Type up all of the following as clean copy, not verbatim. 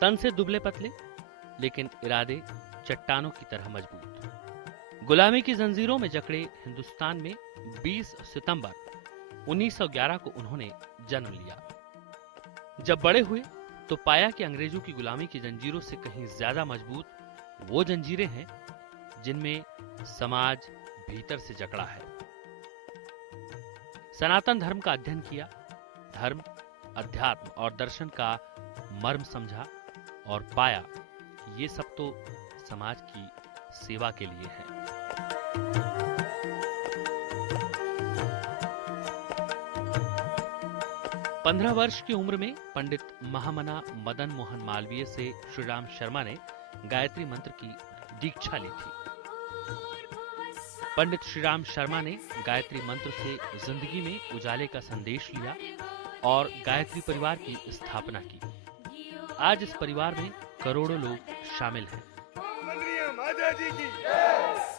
तन से दुबले पतले, लेकिन इरादे चट्टानों की तरह मजबूत। गुलामी की जंजीरों में जकड़े हिंदुस्तान में 20 सितंबर 1911 को उन्होंने जन्म लिया। जब बड़े हुए तो पाया कि अंग्रेजों की गुलामी की जंजीरों से कहीं ज्यादा मजबूत वो जंजीरें हैं जिनमें समाज भीतर से जकड़ा है। सनातन धर्म का अध्ययन किया, धर्म, अध्यात्म और दर्शन का मर्म समझा और पाया कि ये सब तो समाज की सेवा के लिए है। पंद्रह वर्ष की उम्र में पंडित महामना मदन मोहन मालवीय से श्रीराम शर्मा ने गायत्री मंत्र की दीक्षा ली थी। पंडित श्रीराम शर्मा ने गायत्री मंत्र से जिंदगी में उजाले का संदेश लिया और गायत्री परिवार की स्थापना की। आज इस परिवार में करोड़ों लोग शामिल हैं। माता जी की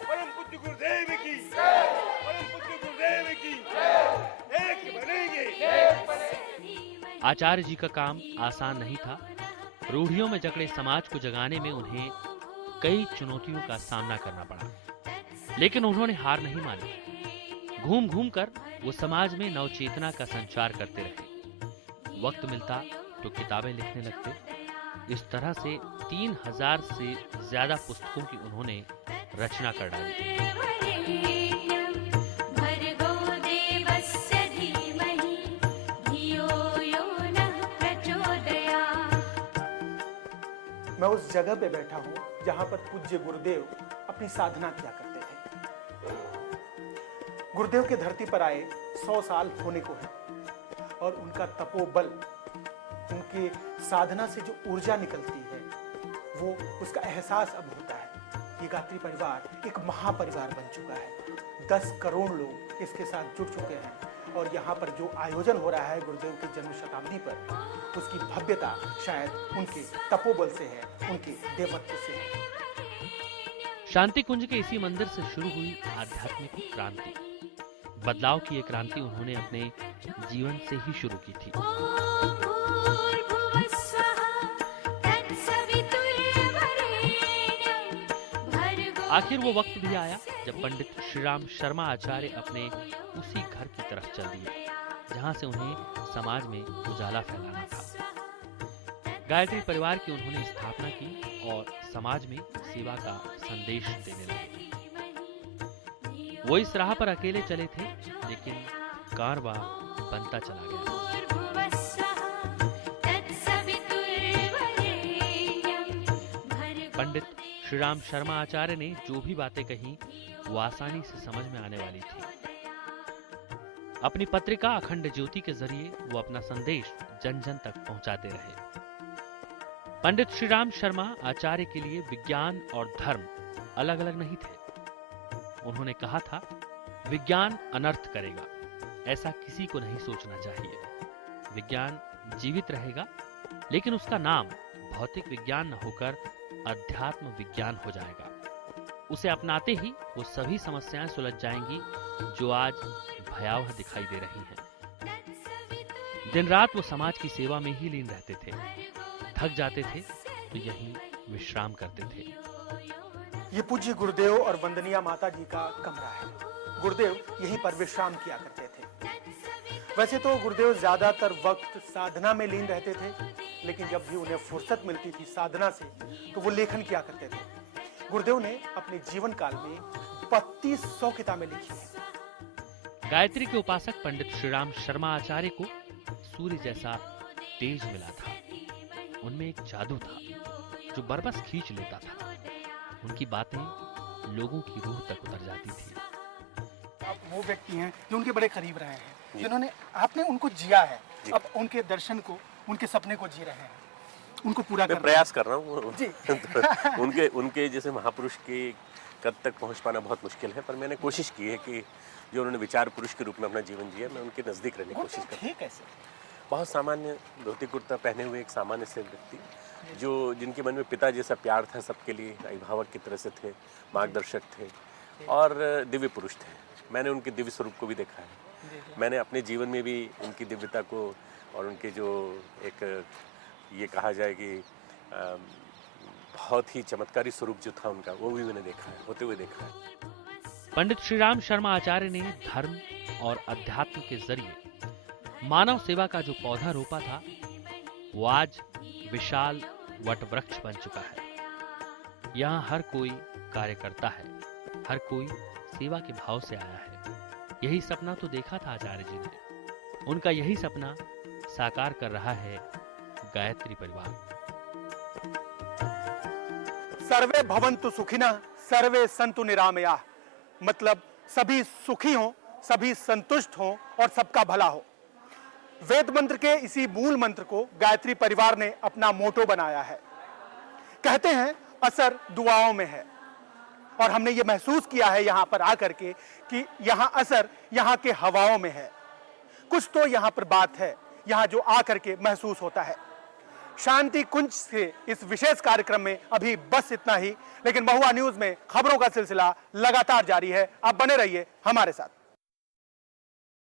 परम पूज्य गुरुदेव की परम पूज्य गुरुदेव की एक बनेंगे। आचार्य जी का काम आसान नहीं था। रूढ़ियों में जकड़े समाज को जगाने में उन्हें कई चुनौतियों का सामना करना पड़ा, लेकिन उन्होंने हार नहीं मानी। घूम घूम कर वो समाज में नवचेतना का संचार करते रहे। वक्त मिलता तो किताबें लिखने लगते। इस तरह से 3000 से ज्यादा पुस्तकों की उन्होंने रचना कर डाली। मैं उस जगह पे बैठा हूँ जहाँ पर पूज्य गुरुदेव अपनी साधना किया करते थे। गुरुदेव के धरती पर आए 100 साल होने को है और उनका तपोबल, उनके साधना से जो ऊर्जा निकलती है वो उसका एहसास अब होता है। ये गायत्री परिवार एक महापरिवार बन चुका है। 10 करोड़ लोग इसके साथ जुड़ चुके हैं और यहाँ पर जो आयोजन हो रहा है गुरुदेव की जन्म शताब्दी पर, उसकी भव्यता शायद उनके तपोबल से है, उनके देवत्व से है। शांति कुंज के इसी मंदिर से शुरू हुई आध्यात्मिक क्रांति। बदलाव की ये क्रांति उन्होंने अपने जीवन से ही शुरू की थी। आखिर वो वक्त भी आया जब पंडित श्रीराम शर्मा आचार्य अपने उसी घर की तरफ चल दिए जहां से उन्हें समाज में उजाला फैलाना था। गायत्री परिवार की उन्होंने स्थापना की और समाज में सेवा का संदेश देने लगे। वो इस राह पर अकेले चले थे, लेकिन कारवां बनता चला गया। पंडित श्रीराम शर्मा आचार्य ने जो भी बातें कही वो आसानी से समझ में आने वाली थी। अपनी पत्रिका अखंड ज्योति के जरिए वो अपना संदेश जन जन तक पहुंचाते रहे। पंडित श्रीराम शर्मा आचार्य के लिए विज्ञान और धर्म अलग अलग नहीं थे। उन्होंने कहा था, विज्ञान अनर्थ करेगा, ऐसा किसी को नहीं सोचना चाहिए। विज्ञान जीवित रहेगा, लेकिन उसका नाम भौतिक विज्ञान न होकर अध्यात्म विज्ञान हो जाएगा। उसे अपनाते ही वो सभी समस्याएं सुलझ जाएंगी जो आज भयावह दिखाई दे रही हैं। दिन रात वो समाज की सेवा में ही लीन रहते थे। थक जाते थे तो यहीं विश्राम करते थे। ये पूज्य गुरुदेव और वंदनीय माता जी का कमरा है। गुरुदेव यहीं पर विश्राम किया करते थे। वैसे तो गुरुदेव ज्यादातर वक्त साधना में लीन रहते थे, लेकिन जब भी उन्हें फुर्सत मिलती थी साधना से तो वो लेखन किया करते थे। गुरुदेव ने अपने जीवन काल में 3200 किताबें लिखी हैं। गायत्री के उपासक पंडित श्रीराम शर्मा आचार्य को सूर्य जैसा तेज मिला था। उनमें एक जादू था जो बरबस खींच लेता था। उनकी बातें लोगों की रूह तक उतर जाती थी। आप वो व्यक्ति हैं जो उनके बड़े करीब रहे हैं, जिन्होंने आपने उनको जिया है, अब उनके दर्शन को, उनके सपने को जी रहे हैं, उनको पूरा कर प्रयास कर रहा हूँ जी। उनके जैसे महापुरुष के कद तक पहुँच पाना बहुत मुश्किल है, पर मैंने कोशिश की है कि जो उन्होंने विचार पुरुष के रूप में अपना जीवन जिया, मैं उनके नजदीक रहने की कोशिश कर रहा हूँ। बहुत सामान्य धोती कुर्ता पहने हुए एक सामान्य से व्यक्ति, जो जिनके मन में पिता जैसा प्यार था, सबके लिए अभिभावक की तरह से थे, मार्गदर्शक थे और दिव्य पुरुष थे। मैंने उनके दिव्य स्वरूप को भी देखा है। मैंने अपने जीवन में भी उनकी दिव्यता को और उनके जो एक ये कहा जाए कि बहुत ही चमत्कारी स्वरूप जो था उनका, वो भी मैंने देखा है, होते हुए देखा है। पंडित श्री राम शर्मा आचार्य ने धर्म और अध्यात्म के जरिए मानव सेवा का जो पौधा रोपा था वो आज विशाल वट वृक्ष बन चुका है। यहाँ हर कोई कार्य करता है, हर कोई सेवा के भाव से आया है। यही सपना तो देखा था आचार्य जी ने, उनका यही सपना साकार कर रहा है गायत्री परिवार। सर्वे भवन्तु सुखिनः सर्वे सन्तु निरामयाः, मतलब सभी सुखी हों, सभी संतुष्ट हों और सबका भला हो। वेद मंत्र के इसी मूल मंत्र को गायत्री परिवार ने अपना मोटो बनाया है। कहते हैं असर दुआओं में है, और हमने ये महसूस किया है यहाँ पर आकर के कि यहाँ असर यहाँ के हवाओं में है। कुछ तो यहाँ पर बात है, यहाँ जो आकर के महसूस होता है। शांति कुंज से इस विशेष कार्यक्रम में अभी बस इतना ही, लेकिन महुआ न्यूज में खबरों का सिलसिला लगातार जारी है। आप बने रहिए हमारे साथ।